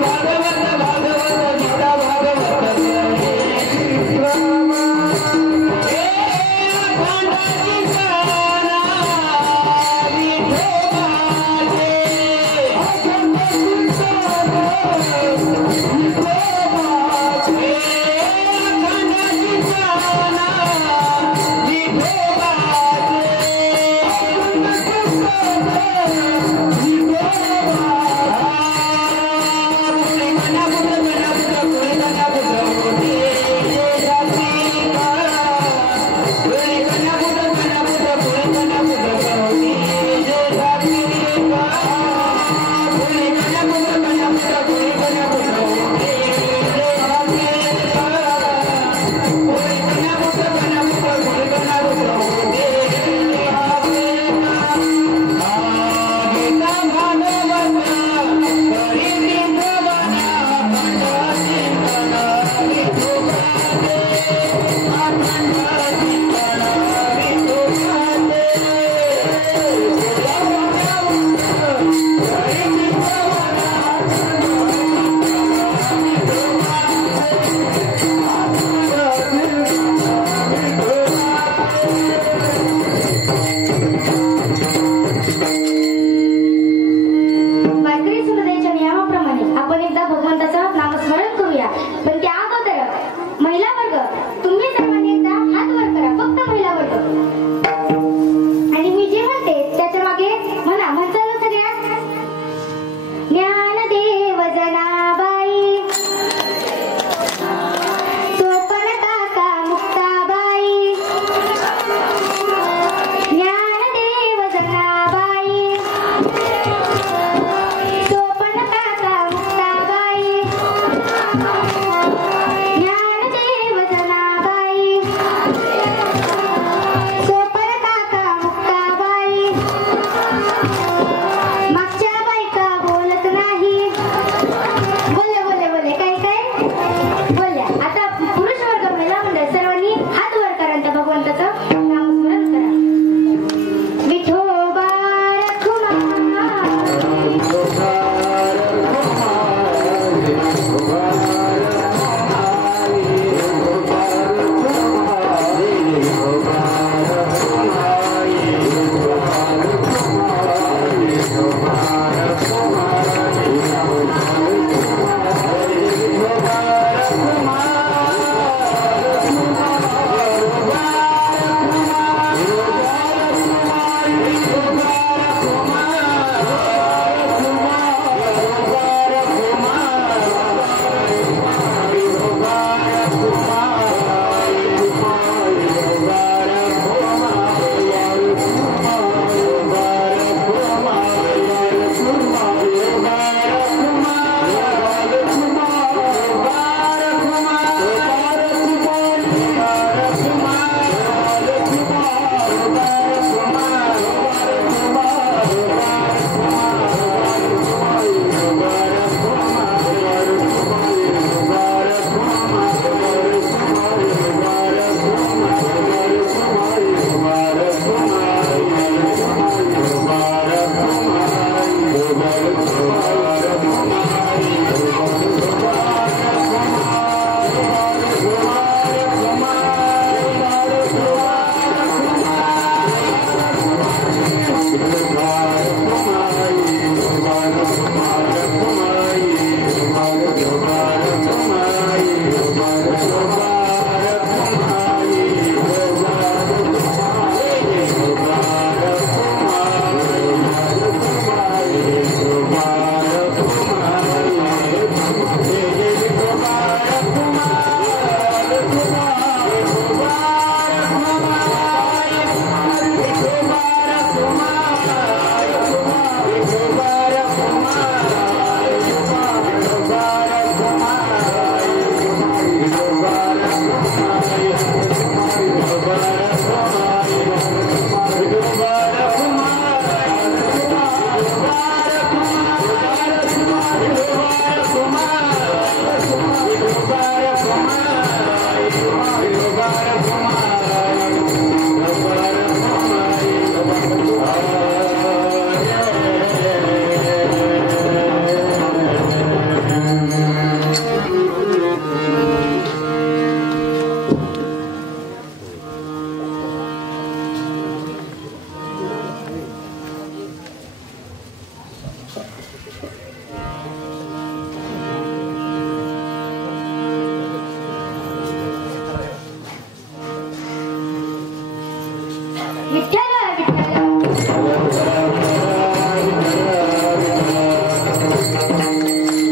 विठ्ठल विठ्ठल.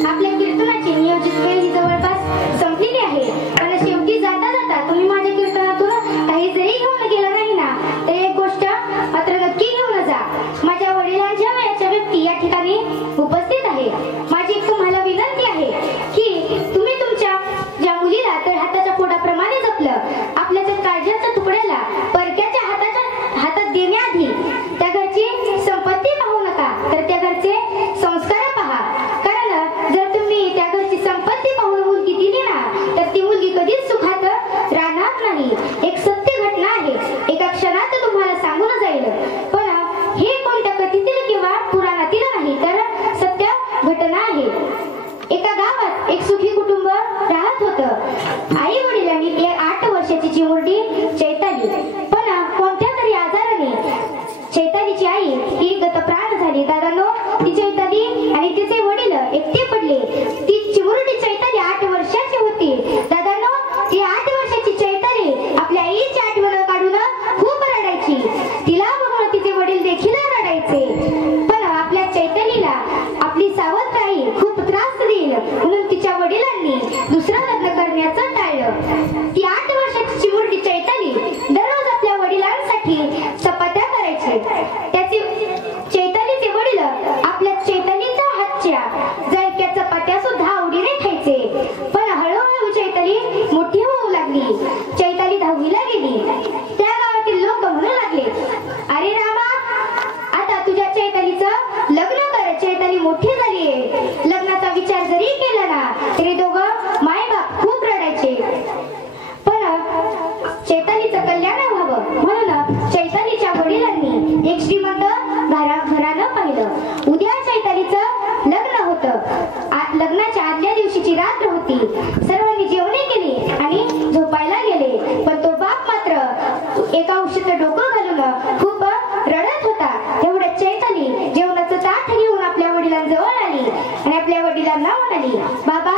आपल्या कीर्तनाची नियोजित वेळ ही जवळपास संपलेली आहे. पण शेवटी जाता जाता तुम्ही माझ्या कीर्तनातून काही जरी घेऊन गेला नाही ना, तर एक गोष्ट मात्र नक्की घेऊन जा. माझ्या वडिलांच्या वयाच्या व्यक्ती या ठिकाणी उपस्थित आहे. माझी एक तुम्हाला विनंती आहे की तुम्ही तुमच्या ज्या मुलीला तर हाताच्या पोटाप्रमाणे जपलं, आपल्या त्या काळजाच्या तुकड्याला परक्याच्या हातात देण्याआधी त्या घरची संपत्ती पाहू नका, तर त्या घरचे संस्कार पहा. कारण जर तुम्ही त्या घरची संपत्ती पाहून मुलगी दिली ना, तर ती मुलगी कधीच सुखात राहणार नाही. एक सत्य घटना आहे, एका क्षणात तुम्हाला सांगून जाईल. पण हे कोणत्या कथेतील किंवा पुराणातील नाही, तर सत्य घटना आहे. एका गावात एक सुखी कुटुंब राहत होतं. आई वडिलांनी 8 वर्षाची चिमुरडी चैताली, पण कोणत्या तरी आजाराने चैतालीची आई ही गतप्राण झाली. दादांनो, ती चैताली आणि तिचे वडील एकटे पडले. ती चिमुरडी चैताली 8 वर्षाची होती. दादांनो, ती 8 वर्षाची चैताली आपल्या आईची आठवण काढून खूप रडायची. तिला बघून तिचे वडील देखील रडायचे. पण आपल्या चैतालीला आपली सावत्र आई खूप त्रास देईल म्हणून तिच्या वडिलांनी दुसरं लग्न करण्याचं टाळलं. ती 8 वर्षाची चिमुरडी चैताली दररोज आपल्या वडिलांसाठी चपात्या करायची. त्याचे चैतालीचे वडील आपल्या चैतालीच्या हातच्या जळक्या चपात्या सुद्धा आवडीने खायचे. पण हळूहळू चैताली मोठी होऊ लागली. चैताली 10वीला गेली. त्या गावातील लोक म्हणू लागले, अरे रामा, आता तुझ्या चैतालीचं लग्न कर. चैताली मोठी झालीये. लग्नाचा विचार जरी केला ना, तरी दोघं मायबाप खूप रडायचे. पण चैतालीचं कल्याण व्हावं म्हणून चैतालीच्या वडिलांनी एक श्रीमंत घरानं पाहिलं. उद्या चैतालीचं लग्न होतं. लग्नाच्या आदल्या दिवशीची रात्र होती. सर्वांनी जेवणे केली आणि झोपायला गेले. पण तो बाप मात्र एका उशीत डोकं घालून खूप रडत होता. एवढ्यात चैताली जेवणाचं ताट घेऊन आपल्या वडिलांजवळ आली आणि आपल्या वडिलांना म्हणाली, बाबा,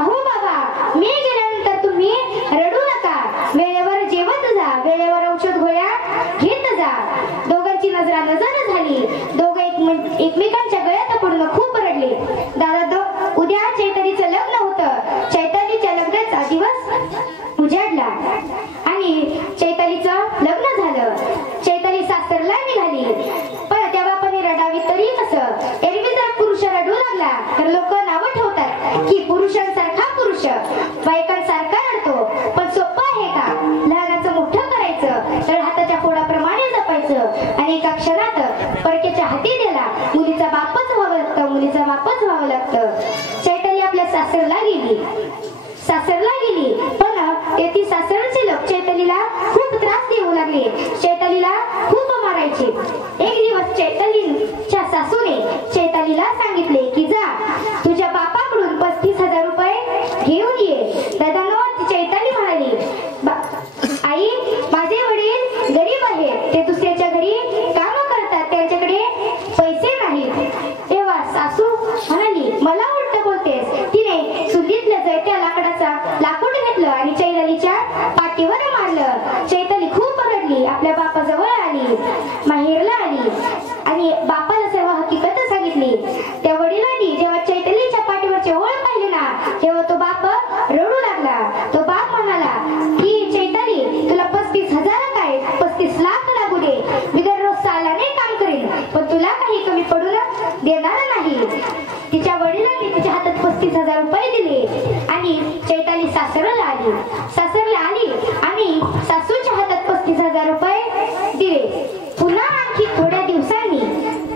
अहो बाबा, मी गेल्यानंतर तुम्ही रडू नका. वेळेवर जेवत जा, वेळेवर औषध गोळ्या घेत जा. दोघांची नजर झाली. दोघं एकमेकांच्या गळ्यात पडून खूप रडले. दादा, उद्या चैतालीचं लग्न होतं. चैतालीच्या लग्नाचा दिवस उजाडला आणि चैतालीचं लग्न झालं. चैताली सासरला निघाली. पण त्या बापाने रडावी तरी कसं? एरवी जर पुरुष रडू लागला तर लोक नावं ठेवतात की पुरुषांसारखा पुरुष बायकांसारखा रडतो. पण सोपं आहे का? लहानाचं मोठं करायचं, तर हाताच्या फोडाप्रमाणे जपायचं आणि एका क्षणात परकेच्या हाती दिला. मुलीचा बापच व्हावं लागतं, मुलीचा बापच व्हावं लागतं. चैताली आपल्या सासरला गेली. पण ती सासरचे लोक चैतालीला खूप त्रास देऊ लागले. चैतालीला खूप मारायचे. एक दिवस चैतालीच्या सासूने चैतालीला सांगितले की जा, तुझ्या बापाकडून 35,000 रुपये घेऊन ये. दादांनो, ती चैताली म्हणाली, आई, माझे वडील गरीब आहेत. ते दुसऱ्याच्या घरी काम करतात. त्यांच्याकडे पैसे नाहीत. तेव्हा सासू म्हणाली, मला उलट बोलतेस. तिने चुलीतल्या जळत्या लाकूड घेतलं आणि चैतालीच्या पाठीवर मारलं. चैताली खूप रडली. आपल्या बापाजवळ आली, माहेरला आली आणि बापाला सर्व हकीकत सांगितली. त्या वडिलांनी जेव्हा चैतालीच्या पाठीवरचे ओळ पाहिले ना, तेव्हा तो बाप रडू लागला. तो बाप म्हणाला की चैताली, तुला 35,000 काय 35 लाख लागू दे, मी दररोज सालाने काम करेन, पण तुला काही कमी पडून देणार नाही. तिच्या वडिलांनी तिच्या हातात 35,000 रुपये दिले आणि चैताली सासरला आली आणि सासूच्या हातात 35,000 रुपये दिले. पुन्हा आणखी थोड्या दिवसांनी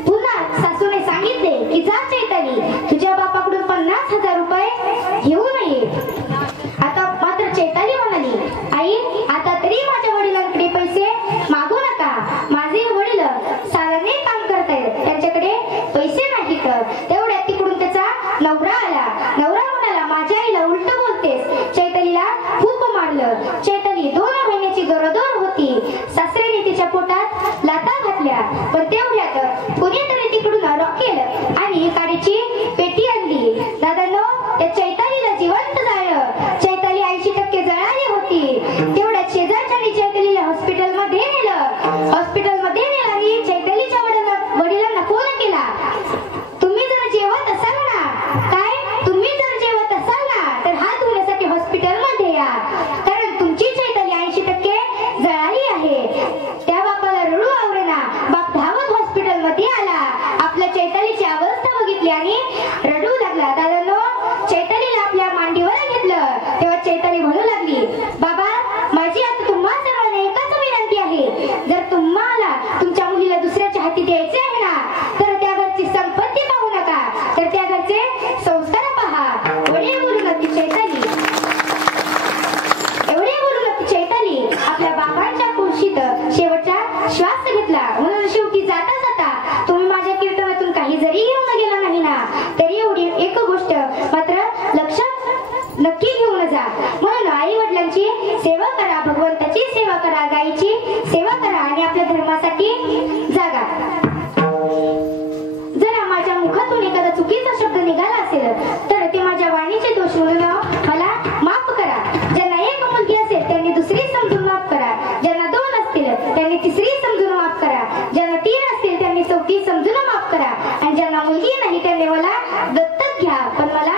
पुन्हा सासूने सांगितले की जा चैताली, तुझ्या बापाकडून 50,000 रुपये घेऊन ये. आता मात्र चैताली म्हणाली, आई, आता तरी माझ्या वडिलांकडे पैसे मागू नका. माझे वडील सालाने काम करतायत, त्यांच्याकडे पैसे नाहीत. तेवढ्यात तिकडून त्याचा नवरा आला. नवरा म्हणाला, माझ्या आईला उलट बोलतेस. चैतालीला खूप मारलं. चैताली 2 महिन्याची गरोदर होती. सासऱ्याने तिच्या पोटात लाथा घातल्या. पण तेवढ्यात कोणीतरी तिकडून रॉकेल आणि काडीची पेटी आणली. दादांनो, त्या चैतालीला जिवंत जाळलं. चैताली 80% जळाली होती. तेवढ्यात शेजारच्या चैतालीला हॉस्पिटलमध्ये नेलं. घेतला. म्हणून शेवटी जाता जाता तुम्ही माझ्या कीर्तनातून काही जरी घेऊन गेला नाही ना, तरी एवढी एक गोष्ट मात्र लक्षात नक्की घेऊन जा. म्हणून आई वडिलांची सेवा करा, भगवंताची सेवा करा, गायीची सेवा करा आणि आपल्या धर्मासाठी जागा. जर माझ्या मुखातून एखादा चुकीचा शब्द निघाला असेल तर ते माझ्या वाणीचे दोष म्हणून मला माफ करा. ज्यांना एक मुलगी असेल त्यांनी दुसरी समजून माफ करा, ज्यांना दोन असतील त्यांनी तिसरी समजून माफ करा, ज्यांना तीन असतील त्यांनी चौथी समजून माफ करा आणि ज्यांना मुलगी नाही त्यांनी मला दत्तक घ्या पण मला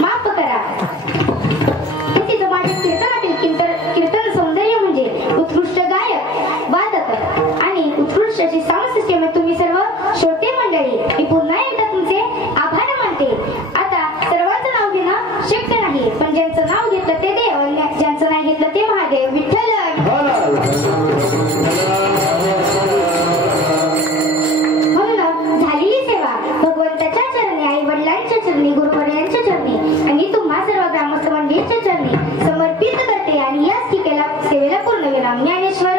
माफ करा. हे तिथं माझ्या कीर्तनातील कीर्तन सौंदर्य म्हणजे उत्कृष्ट गायक, वादक आणि उत्कृष्ट अशी साऊंड सिस्टम आहे. तुम्ही सर्व श्रोते मंडळी, मी पुन्हा एकदा तुमचे आभार मानते. आता सर्वांचं नाव घेणं शक्य नाही, पण ज्यांचं नाव घेतलं ते देव आणि ज्यांचं नाही घेतलं ते महादेव. विठ्ठल म्हणून झालेली सेवा भगवंताच्या चरणी, आई वडिलांच्या चरणी, गुरुवर्यांच्या चरणी आणि तुम्हा सर्व ग्रामस्थ मंडळींच्या चरणी समर्पित करते आणि याच ठिकाणी सेवेला पूर्ण विराम. ज्ञानेश्वर